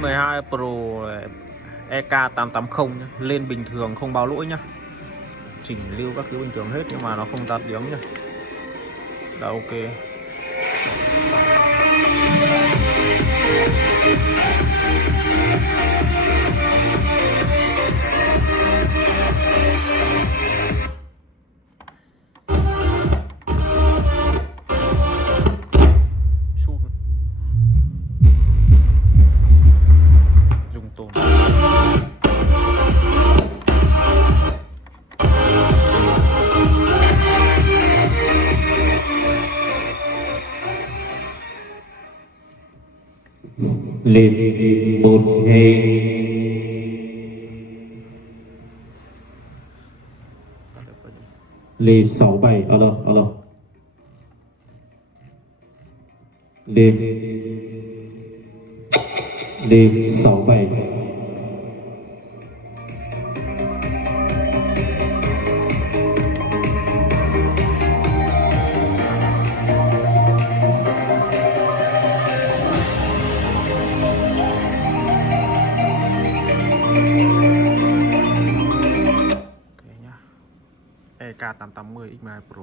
X12 Pro EK880 nhá. Lên bình thường không báo lỗi nhá, chỉnh lưu các thứ bình thường hết nhưng mà nó không tạt tiếng nhá, đã ok. Sút dùng tồn lên một ngày lên 67 alo lên 67. ok nhá. EK880 X12 Pro.